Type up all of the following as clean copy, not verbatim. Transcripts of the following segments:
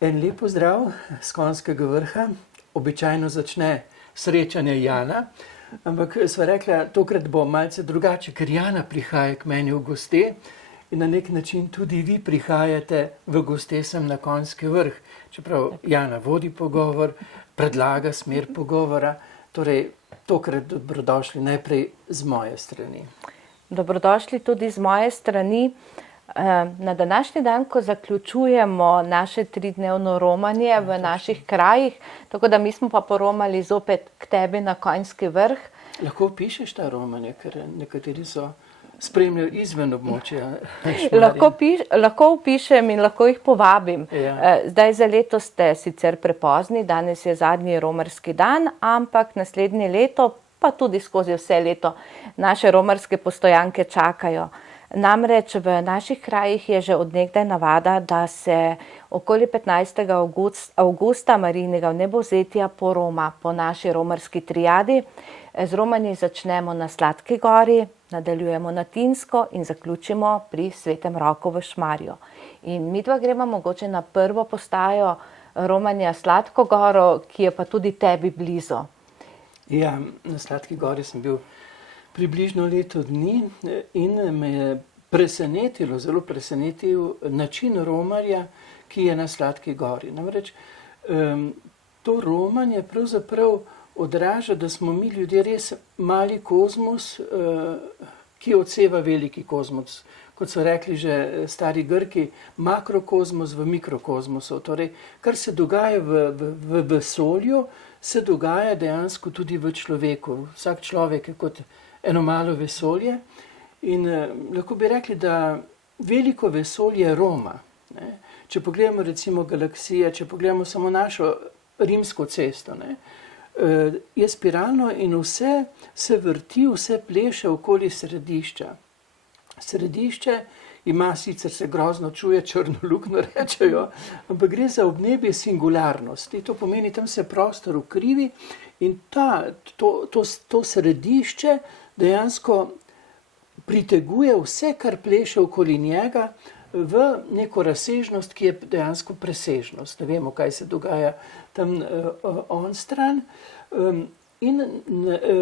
En lep pozdrav z Konjskega vrha. Običajno začne srečanje Jana, ampak sva rekla, tokrat bo malce drugače, ker Jana prihaja k meni v goste in na nek način tudi vi prihajate v goste sem na Konjski vrh. Čeprav Jana vodi pogovor, predlaga smer pogovora, torej tokrat dobrodošli najprej z moje strani. Dobrodošli tudi z moje strani. Na današnji dan, ko zaključujemo naše 3-dnevno romanje v naših krajih, tako da mi smo pa poromali zopet k tebi na Konjski vrh. Lahko pišeš ta romanje, ker nekateri so spremljali izven območja. Lahko vpišem in lahko jih povabim. Ja. Zdaj za leto ste sicer prepozni, danes je zadnji romarski dan, ampak naslednje leto, pa tudi skozi vse leto, naše romarske postojanke čakajo. Namreč v naših krajih je že od nekdaj navada, da se okoli 15. avgusta Marijinega vnebovzetja poroma po naši romarski triadi. Z romanji začnemo na Sladki gori, nadaljujemo na Tinsko in zaključimo pri Svetem Roku v Šmarju. In midva gremo mogoče na prvo postajo romanja Sladko goro, ki je pa tudi tebi blizu. Ja, na Sladki gori sem bil približno leto dni in me je zelo presenetil način romarja, ki je na Sladki gori. Namreč to romanje pravzaprav odraža, da smo mi ljudje res mali kozmos, ki odseva veliki kozmos. Kot so rekli že stari Grki, makrokozmos v mikrokozmosu. Torej, kar se dogaja v vesolju, se dogaja dejansko tudi v človeku. Vsak človek je kot eno malo vesolje in lahko bi rekli, da veliko vesolje roma. Ne? Če pogledamo recimo galaksije, če pogledamo samo našo rimsko cesto, ne? Je spiralno in vse se vrti, vse pleše okoli središča. Središče ima, sicer se grozno čuje, črno luknjo rečejo, ampak gre za obnebje singularnosti. To pomeni, tam se prostor ukrivi in to središče dejansko priteguje vse, kar pleše okoli njega, v neko razsežnost, ki je dejansko presežnost. Ne vemo, kaj se dogaja tam onstran. In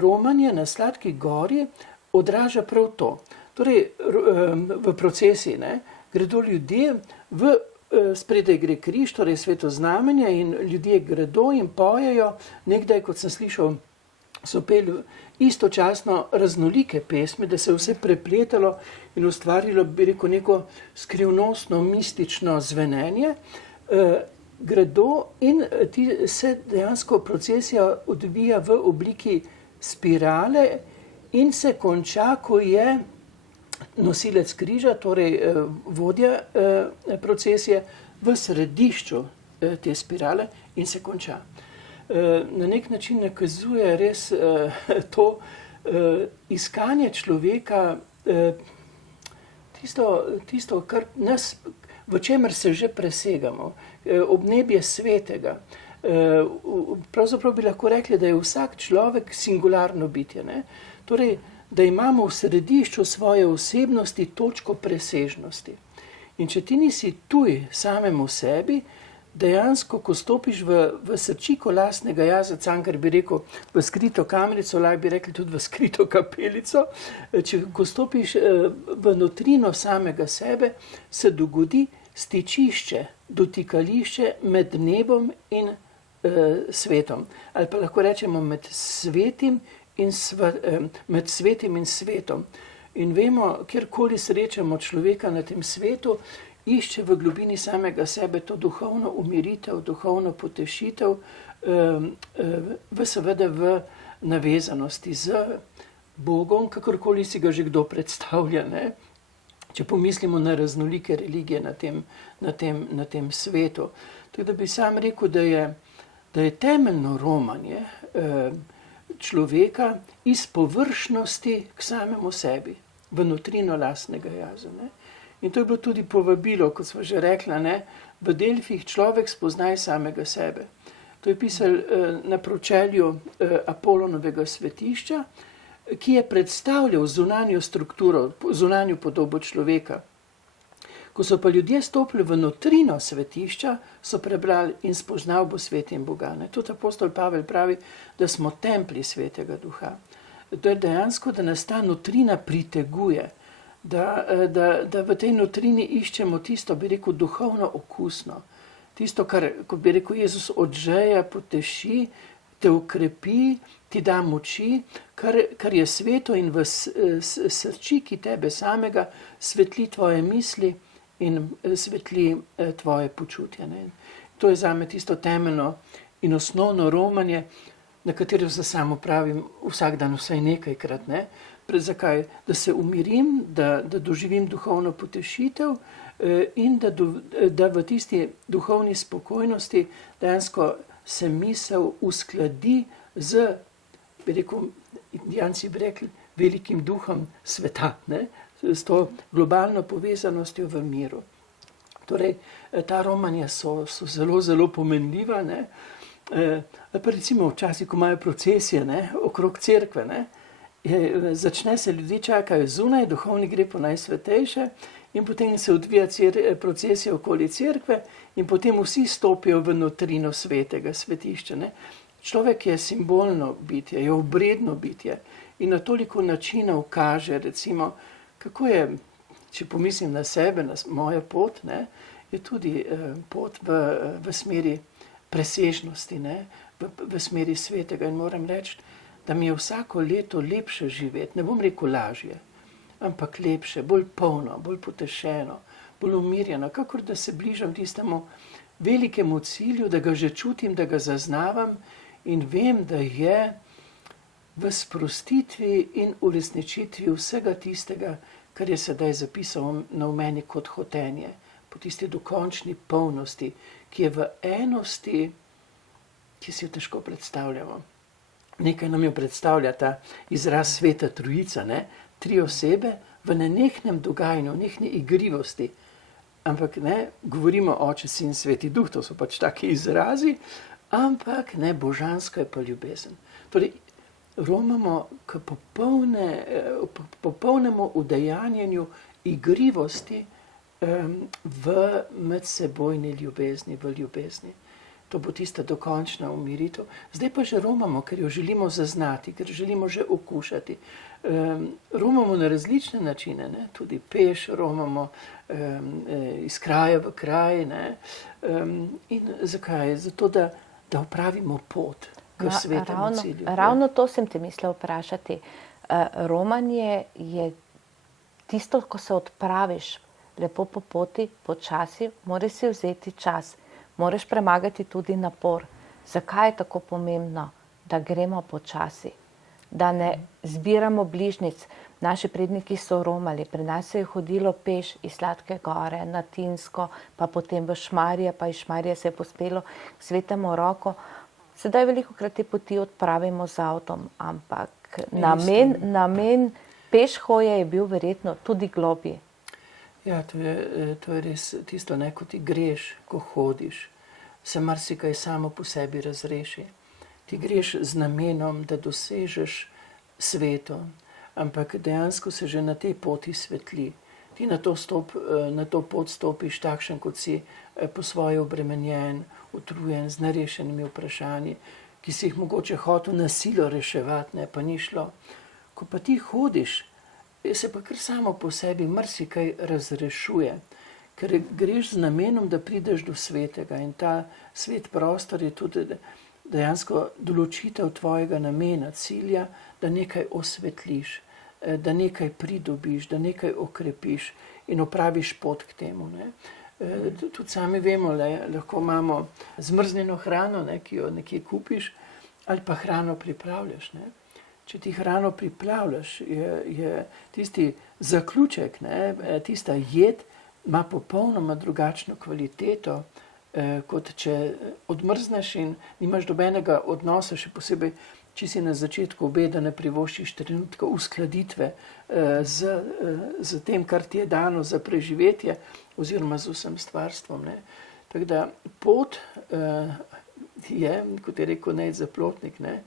romanje na Sladki gori odraža prav to. Torej, v procesiji gredo ljudje, spredaj gre križ, torej svetoznamenje in ljudje gredo in pojejo. Nekdaj, kot sem slišal, so peli istočasno raznolike pesmi, da se je vse prepletalo in ustvarilo, bi rekel, neko skrivnostno, mistično zvenenje. Gredo in se dejansko procesija odvija v obliki spirale in se konča, ko je nosilec križa, torej vodja procesije, v središču te spirale in se konča. Na nek način nakazuje res to iskanje človeka, tisto, kar nas, v čemer se že presegamo, obnebje svetega. Pravzaprav bi lahko rekli, da je vsak človek singularno bitje. Ne? Torej, da imamo v središču svoje osebnosti točko presežnosti. In če ti nisi tuj samemu sebi, dejansko, ko stopiš v srčiko lastnega jaza, Cankar bi rekel v skrito kamrico, lahko bi rekli tudi v skrito kapelico, ko stopiš v notrino samega sebe, se dogodi stičišče, dotikališče med nebom in svetom. Ali pa lahko rečemo med svetim in svetom. In vemo, kjerkoli srečamo človeka na tem svetu, išče v globini samega sebe to duhovno umiritev, duhovno potešitev, seveda v navezanosti z Bogom, kakorkoli si ga že kdo predstavlja. Ne? Če pomislimo na raznolike religije na tem svetu. Tako da bi sam rekel, da je temeljno romanje človeka iz površnosti k samemu sebi, v notrino lastnega jaza. Ne? In to je bilo tudi povabilo, kot smo že rekla, v Delfih človek spoznaj samega sebe. To je pisal na pročelju Apolonovega svetišča, ki je predstavljal zunanjo strukturo, zunanjo podobo človeka. Ko so pa ljudje stopili v notrino svetišča, so prebrali in spoznal bo svet in Boga. Ne. Tudi apostol Pavel pravi, da smo templji Svetega Duha. To je dejansko, da nas ta notrina priteguje, da v tej notrini iščemo tisto, bi rekel, duhovno okusno. Tisto, kar, kot bi rekel Jezus, odžeja, poteši, te ukrepi, ti da moči, kar je sveto in v srčiki tebe samega svetli tvoje misli in svetli tvoje počutje. Ne. To je zame tisto temeljno in osnovno romanje, na katero se samo pravim vsak dan vsaj nekajkrat. Ne. Zakaj? Da se umirim, da doživim duhovno potešitev in da v tisti duhovni spokojnosti dejansko se misel uskladi z, bi rekel, Indijanci bi rekli, velikim duhom sveta, ne? S to globalno povezanostjo v miru. Torej, ta romanja so zelo, zelo pomenljiva. Ne? Pa recimo včasih, ko imajo procesije, ne, okrog cerkve, ne, začne se ljudi čakajo zunaj, duhovni gre po najsvetejše in potem se odvija procesija okoli cerkve in potem vsi stopijo v notrino svetega svetišča. Ne. Človek je simbolno bitje, je obredno bitje in na toliko načinov kaže, recimo, kako je, če pomislim na sebe, na mojo pot, ne, je tudi pot v smeri presežnosti, ne, v smeri svetega in moram reči, da mi je vsako leto lepše živeti, ne bom rekel lažje, ampak lepše, bolj polno, bolj potešeno, bolj umirjeno, kakor da se bližam tistemu velikemu cilju, da ga že čutim, da ga zaznavam in vem, da je v sprostitvi in uresničitvi vsega tistega, kar je sedaj zapisal v meni kot hotenje, po tisti dokončni polnosti, ki je v enosti, ki si jo težko predstavljamo. Nekaj nam jo predstavlja ta izraz Sveta Trojica, ne? 3 osebe v nenehnem dogajanju, v nehni igrivosti. Ampak ne, govorimo Oče, Sin, Sveti Duh, to so pač taki izrazi, ampak ne, božansko je pa ljubezen. Torej, romamo k popolnemu udejanjenju igrivosti v medsebojni ljubezni, v ljubezni. To bo tista dokončna umiritev. Zdaj pa že romamo, ker jo želimo zaznati, ker želimo že okušati. Romamo na različne načine, ne? Tudi peš romamo iz kraja v kraj. Ne? In zakaj? Zato, da opravimo pot k svetemu cilju. Ravno to sem te mislila vprašati. Romanje je tisto, ko se odpraviš lepo po poti, počasi, moraš si vzeti čas. Moraš premagati tudi napor. Zakaj je tako pomembno, da gremo počasi, da ne zbiramo bližnjic? Naši predniki so romali, pri nas se je hodilo peš iz Sladke gore na Tinsko, pa potem v Šmarje, pa iz Šmarje se je pospelo k Svetemu Roku. Sedaj velikokrat te poti odpravimo z avtom, ampak namen pešhoje je bil verjetno tudi globji. Ja, to je res tisto, ne, ko ti greš, ko hodiš, se marsikaj samo po sebi razreši. Ti greš z namenom, da dosežeš sveto, ampak dejansko se že na tej poti svetli. Ti na to pot stopiš takšen, kot si, po svoje obremenjen, utrujen, z nerešenimi vprašanji, ki si jih mogoče hotel na silo reševati, ne, pa ni šlo. Ko pa ti hodiš, se pa kar samo po sebi marsikaj razrešuje, ker greš z namenom, da prideš do svetega in ta svet prostor je tudi dejansko določitev tvojega namena, cilja, da nekaj osvetliš, da nekaj pridobiš, da nekaj okrepiš in opraviš pot k temu. Ne. Tudi sami vemo, lahko imamo zmrznjeno hrano, ne, ki jo nekje kupiš, ali pa hrano pripravljaš. Ne. Če ti hrano pripravljaš, je tisti zaključek, ne, tista jed, ima popolnoma drugačno kvaliteto, kot če odmrzneš in nimaš dobenega odnosa, še posebej, če si na začetku obeda ne privoščiš trenutka uskladitve z tem, kar ti je dano za preživetje, oziroma z vsem stvarstvom. Ne. Tako da pot je, kot je rekel Nejc Zaplotnik, ne,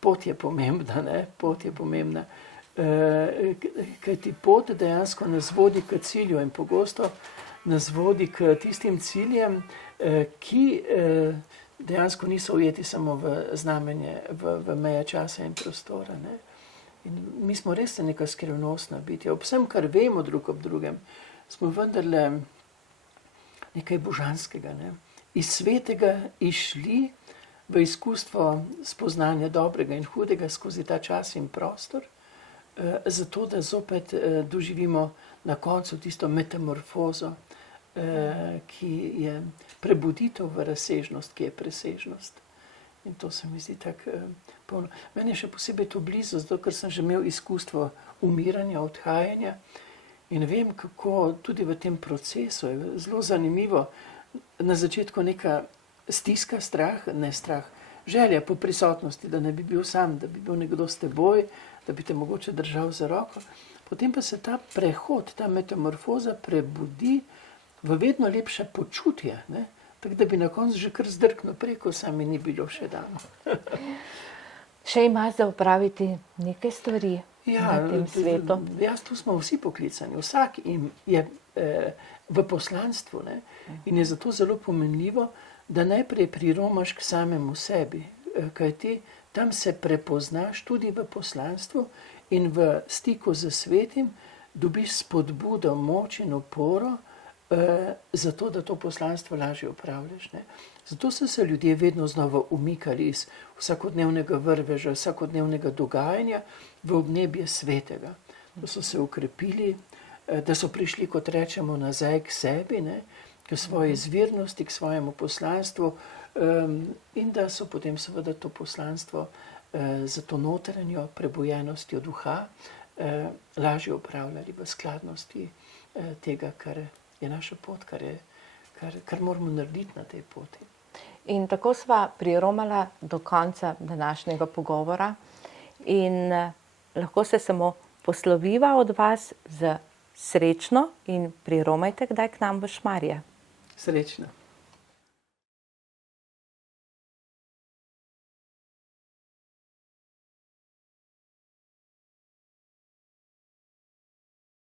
pot je pomembna, ne? Pot je pomembna. Kaj ti pot dejansko nas vodi k cilju in pogosto nas vodi k tistim ciljem, ki dejansko niso ujeti samo v znamenje, v meje časa in prostora. Ne? In mi smo res neka skrivnostna bitja. Ob vsem, kar vemo drug ob drugem, smo vendarle nekaj božanskega. Ne? Iz svetega išli v izkustvo spoznanja dobrega in hudega skozi ta čas in prostor, zato da zopet doživimo na koncu tisto metamorfozo, ki je prebuditev v razsežnost, ki je presežnost. In to se mi zdi tako polno. Meni je še posebej to blizu, zato ker sem že imel izkustvo umiranja, odhajanja in vem, kako tudi v tem procesu je zelo zanimivo. Na začetku neka stiska, strah, ne strah, želja po prisotnosti, da ne bi bil sam, da bi bil nekdo s teboj, da bi te mogoče držal za roko. Potem pa se ta prehod, ta metamorfoza prebudi v vedno lepše počutje, ne? Tako da bi na koncu že kar zdrknil preko, sami ni bilo še dano. Še imaš za opraviti nekaj stvari na tem svetu? Ja, tu smo vsi poklicani, vsak je v poslanstvu, ne? In je zato zelo pomenljivo, da najprej priromaš k samemu sebi, kajti tam se prepoznaš tudi v poslanstvu in v stiku z svetim dobiš spodbudo, moč in oporo, zato, da to poslanstvo lažje upravljaš. Ne? Zato so se ljudje vedno znova umikali iz vsakodnevnega vrveža, vsakodnevnega dogajanja v obnebje svetega. Da so se ukrepili, da so prišli, kot rečemo, nazaj k sebi, ne? K svoji izvirnosti, k svojemu poslanstvu, in da so potem seveda to poslanstvo za to notranjo prebujenostjo duha lažje upravljali v skladnosti tega, kar je naša pot, kar moramo narediti na tej poti. In tako sva priromala do konca današnjega pogovora in lahko se samo posloviva od vas z srečno in priromajte kdaj k nam v Šmarje. Srečno.